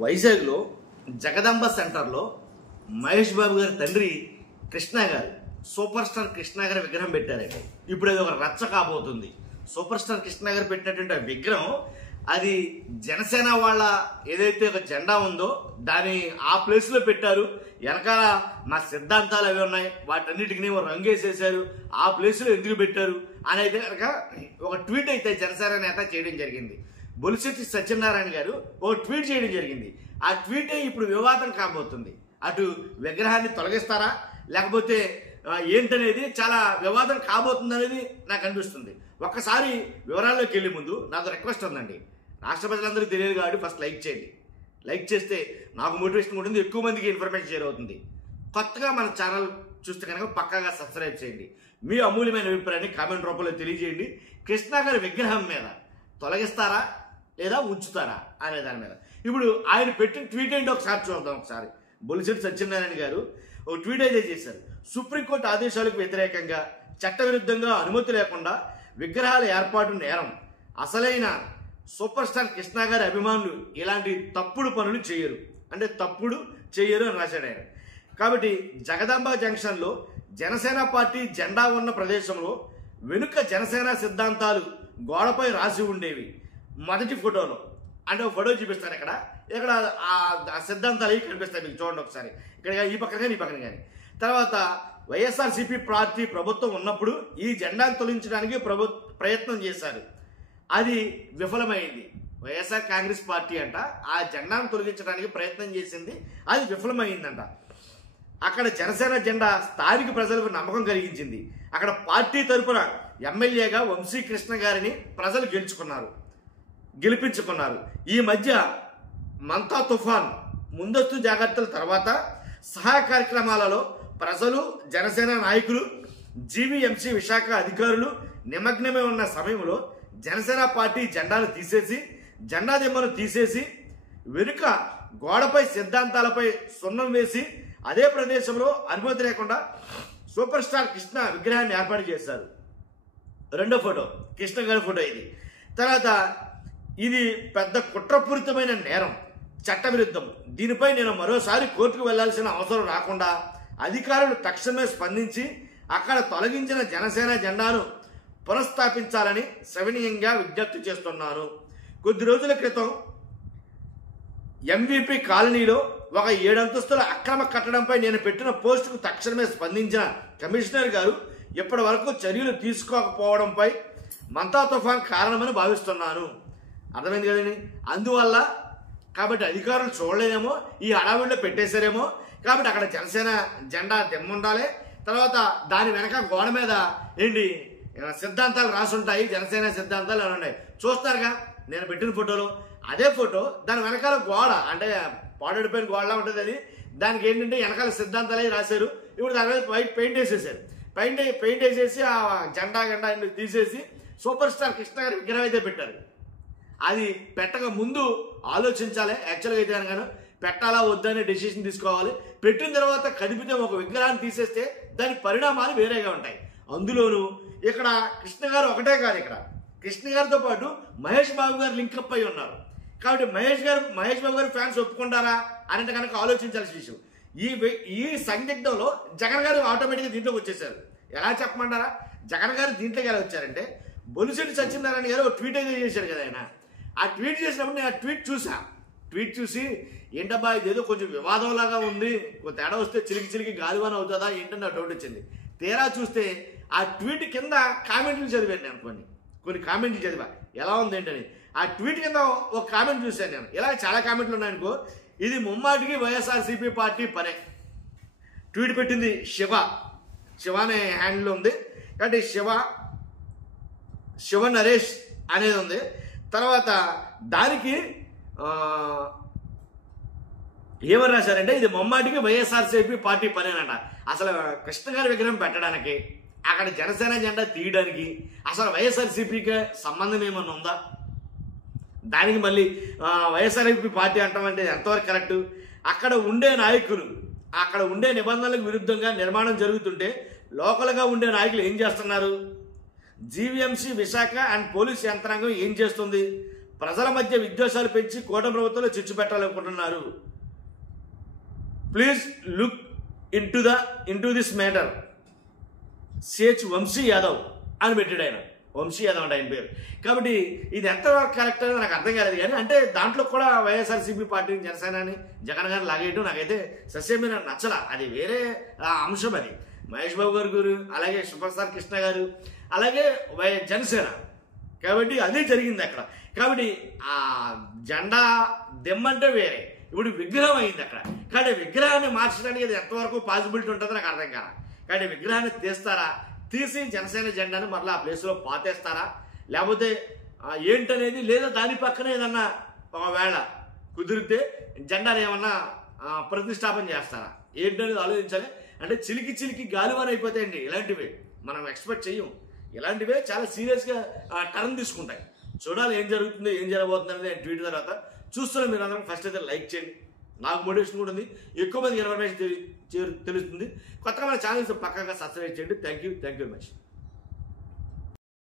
వైజాగ్లో జగదాంబ సెంటర్లో మహేష్ బాబు గారి తండ్రి కృష్ణ గారు సూపర్ స్టార్ కృష్ణ గారి విగ్రహం పెట్టారండి. ఇప్పుడు అది ఒక రచ్చ కాబోతుంది. సూపర్ స్టార్ కృష్ణ గారు పెట్టినటువంటి ఆ విగ్రహం అది జనసేన వాళ్ళ ఏదైతే ఒక జెండా ఉందో దాన్ని ఆ ప్లేస్ లో పెట్టారు. వెనకాల మా సిద్ధాంతాలు అవి ఉన్నాయి, వాటన్నిటికీ రంగేసేసారు. ఆ ప్లేస్ లో ఎందుకు పెట్టారు అనేది కనుక ఒక ట్వీట్ అయితే జనసేన నేత చేయడం జరిగింది. బొలిశెట్టి సత్యనారాయణ గారు ఒక ట్వీట్ చేయడం జరిగింది. ఆ ట్వీటే ఇప్పుడు వివాదం కాబోతుంది. అటు విగ్రహాన్ని తొలగిస్తారా లేకపోతే ఏంటనేది చాలా వివాదం కాబోతుంది అనేది నాకు అనిపిస్తుంది. ఒక్కసారి వివరాల్లోకి వెళ్ళే ముందు నాకు రిక్వెస్ట్ ఉందండి. రాష్ట్ర ప్రజలందరికీ తెలియదు కాబట్టి ఫస్ట్ లైక్ చేయండి. లైక్ చేస్తే నాకు మోటివేషన్ ఉంటుంది, ఎక్కువ మందికి ఇన్ఫర్మేషన్ షేర్ అవుతుంది. కొత్తగా మన ఛానల్ చూస్తే కనుక పక్కాగా సబ్స్క్రైబ్ చేయండి. మీ అమూల్యమైన అభిప్రాయాన్ని కామెంట్ రూపంలో తెలియజేయండి. కృష్ణ గారి విగ్రహం మీద తొలగిస్తారా లేదా ఉంచుతారా అనే దాని మీద ఇప్పుడు ఆయన పెట్టిన ట్వీట్ ఏంటి ఒకసారి చూద్దాం. ఒకసారి బొలిశెట్టి సత్యనారాయణ గారు ఒక ట్వీట్ అయితే చేశారు. సుప్రీంకోర్టు ఆదేశాలకు వ్యతిరేకంగా చట్టవిరుద్ధంగా అనుమతి లేకుండా విగ్రహాల ఏర్పాటు నేరం. అసలైన సూపర్ స్టార్ కృష్ణ గారి అభిమానులు ఇలాంటి తప్పుడు పనులు చేయరు, అంటే తప్పుడు చేయరు అని రాశాడు ఆయన. కాబట్టి జగదాంబ జంక్షన్లో జనసేన పార్టీ జెండా ఉన్న ప్రదేశంలో వెనుక జనసేన సిద్ధాంతాలు గోడపై రాసి ఉండేవి. మొదటి ఫోటోలో అంటే ఒక ఫోటో చూపిస్తాను. ఇక్కడ ఆ సిద్ధాంతాలు అవి కనిపిస్తాయి మీకు, చూడండి ఒకసారి. ఇక్కడ ఈ పక్కన కానీ ఈ పక్కన కానీ. తర్వాత వైఎస్ఆర్సీపీ పార్టీ ప్రభుత్వం ఉన్నప్పుడు ఈ జెండాను తొలగించడానికి ప్రయత్నం చేశారు, అది విఫలమైంది. వైఎస్ఆర్ కాంగ్రెస్ పార్టీ అంట ఆ జెండాను తొలగించడానికి ప్రయత్నం చేసింది, అది విఫలమైందంట. అక్కడ జనసేన జెండా స్థానిక ప్రజలకు నమ్మకం కలిగించింది. అక్కడ పార్టీ తరఫున ఎమ్మెల్యేగా వంశీకృష్ణ గారిని ప్రజలు గెలిపించుకున్నారు. ఈ మధ్య మంతా తుఫాన్ ముందస్తు జాగ్రత్తల తర్వాత సహాయ కార్యక్రమాలలో ప్రజలు, జనసేన నాయకులు, జీవీఎంసీ విశాఖ అధికారులు నిమగ్నమై ఉన్న సమయంలో జనసేన పార్టీ జెండా దిమ్మను తీసేసి వెనుక గోడపై సిద్ధాంతాలపై సున్నం వేసి అదే ప్రదేశంలో అనుమతి లేకుండా సూపర్ స్టార్ కృష్ణ విగ్రహాన్ని ఏర్పాటు చేశారు. రెండో ఫోటో కృష్ణ గారి ఫోటో ఇది. తర్వాత ఇది పెద్ద కుట్రపూరితమైన నేరం, చట్టవిరుద్ధం. దీనిపై నేను మరోసారి కోర్టుకు వెళ్లాల్సిన అవసరం రాకుండా అధికారులు తక్షణమే స్పందించి అక్కడ తొలగించిన జనసేన జెండాను పునఃస్థాపించాలని సవినీయంగా విజ్ఞప్తి చేస్తున్నాను. కొద్ది రోజుల క్రితం ఎంవీపీ కాలనీలో ఒక 7 అంతస్తుల అక్రమ కట్టడంపై నేను పెట్టిన పోస్టుకు తక్షణమే స్పందించిన కమిషనర్ గారు ఇప్పటి వరకు చర్యలు తీసుకోకపోవడంపై మంతా తుఫాన్ కారణమని భావిస్తున్నాను. అర్థమైంది కదండి. అందువల్ల కాబట్టి అధికారులు చూడలేదేమో, ఈ హడావిడిలో పెట్టేశారేమో. కాబట్టి అక్కడ జనసేన జెండా తెమ్ముండాలి. తర్వాత దాని వెనక గోడ మీద ఏంటి సిద్ధాంతాలు రాసుంటాయి, జనసేన సిద్ధాంతాలు అని ఉన్నాయి. చూస్తారుగా నేను పెట్టిన ఫోటోలో అదే ఫోటో, దాని వెనకాల గోడ అంటే పాడైపోయిన గోడలా ఉంటుంది. అది దానికి ఏంటంటే వెనకాల సిద్ధాంతాలు రాశారు. ఇప్పుడు దాని మీద వైట్ పెయింట్ వేసేసారు. పెయింట్ వేసేసి ఆ జెండా తీసేసి సూపర్ స్టార్ కృష్ణ గారి విగ్రహం అయితే పెట్టారు. అది పెట్టక ముందు ఆలోచించాలి. యాక్చువల్గా అయితే కనుక పెట్టాలా వద్దని డెసిషన్ తీసుకోవాలి. పెట్టిన తర్వాత కదిపితే ఒక విగ్రహాన్ని తీసేస్తే దాని పరిణామాలు వేరేగా ఉంటాయి. అందులోనూ ఇక్కడ కృష్ణ గారు ఒకటే కాదు, ఇక్కడ కృష్ణ గారితో పాటు మహేష్ బాబు గారు లింకప్ అయి ఉన్నారు. కాబట్టి మహేష్ బాబు గారి ఫ్యాన్స్ ఒప్పుకుంటారా అంటే కనుక ఆలోచించాల్సిన విషయం. ఈ సందిగ్ధంలో జగన్ గారు ఆటోమేటిక్గా దీంట్లోకి వచ్చేసారు. ఎలా చెప్పమంటారా? జగన్ గారు దీంట్లోకి ఎలా వచ్చారంటే బొలిశెట్టి సత్యనారాయణ గారు ఒక ట్వీట్ అయితే చేశారు కదా. ఆయన ఆ ట్వీట్ చేసినప్పుడు నేను ఆ ట్వీట్ చూసి ఏంటబ్బా ఇదేదో కొంచెం వివాదంలాగా ఉంది, కొంత తేడా వస్తే చిలికి గాలివాన అవుతుందా ఏంటని నాకు డౌట్ వచ్చింది. తీరా చూస్తే ఆ ట్వీట్ కింద కామెంట్లు చదివాను నేను. కొన్ని కామెంట్లు చదివా ఎలా ఉంది ఏంటని. ఆ ట్వీట్ కింద ఒక కామెంట్ చూశాను నేను. ఇలా చాలా కామెంట్లు ఉన్నాయనుకో, ఇది ముమ్మాటికి వైఎస్ఆర్సీపీ పార్టీ పనే. ట్వీట్ పెట్టింది శివ అనే హ్యాండిల్ ఉంది. కాబట్టి శివ నరేష్ అనేది ఉంది. తర్వాత దానికి ఏమని రాశారంటే ఇది ముమ్మాటికి వైఎస్ఆర్సీపీ పార్టీ పనేనట. అసలు కృష్ణ గారి విగ్రహం పెట్టడానికి, అక్కడ జనసేన జెండా తీయడానికి అసలు వైఎస్ఆర్సీపీకి సంబంధం ఏమన్నా ఉందా? దానికి మళ్ళీ వైఎస్ఆర్సీపీ పార్టీ అంటామంటే ఎంతవరకు కరెక్ట్? అక్కడ ఉండే నాయకులు, అక్కడ ఉండే నిబంధనలకు విరుద్ధంగా నిర్మాణం జరుగుతుంటే లోకల్గా ఉండే నాయకులు ఏం చేస్తున్నారు? జీవీఎంసీ విశాఖ అండ్ పోలీస్ యంత్రాంగం ఏం చేస్తుంది? ప్రజల మధ్య విద్వేషాలు పెంచి కూటమి ప్రభుత్వంలో చిచ్చు పెట్టాలనుకుంటున్నారు. Please look into this matter CH Vamshi Yadav అని పెట్టాడు ఆయన. వంశీ యాదవ్ అంటే ఆయన పేరు. కాబట్టి ఇది ఎంతవరకు కరెక్ట్ అనేది నాకు అర్థం కాలేదు. కానీ అంటే దాంట్లో కూడా వైఎస్ఆర్సీపీ పార్టీని, జనసేనని, జగన్ గారిని లాగేయటం నాకైతే సస్యమైన నచ్చల. అది వేరే అంశం. అది మహేష్ బాబు గారు, అలాగే సూపర్ స్టార్ కృష్ణ గారు, అలాగే జనసేన. కాబట్టి అదే జరిగింది అక్కడ. కాబట్టి ఆ జెండా దిమ్మంటే వేరే, ఇప్పుడు విగ్రహం అయింది అక్కడ. కాబట్టి విగ్రహాన్ని మార్చడానికి అది ఎంతవరకు పాసిబిలిటీ ఉంటుందో నాకు అర్థం కాదు. కాబట్టి విగ్రహాన్ని తీస్తారా, తీసి జనసేన జెండాని మరలా ఆ ప్లేస్లో పాతేస్తారా, లేకపోతే ఏంటనేది, లేదా దాని పక్కన ఏదన్నా ఒకవేళ కుదిరితే జెండాని ఏమన్నా ప్రతిష్టాపన చేస్తారా ఏంటనేది ఆలోచించాలి. అంటే చిలికి గాలివాన అయిపోతాయండి ఇలాంటివి. మనం ఎక్స్పెక్ట్ చెయ్యం. ఇలాంటివే చాలా సీరియస్గా టర్న్ తీసుకుంటాయి. చూడాలి ఏం జరుగుతుందో, ఏం జరగబోతుంది అనేది ట్వీట్ తర్వాత చూస్తున్నా. మీరు అందరం ఫస్ట్ అయితే లైక్ చేయండి, నాకు మోటివేషన్ కూడా ఉంది, ఎక్కువ మందికి ఇన్ఫర్మేషన్ తెలుస్తుంది. కొత్తగా మన ఛానల్స్ పక్కగా సబ్స్క్రైబ్ చేయండి. Thank you very much.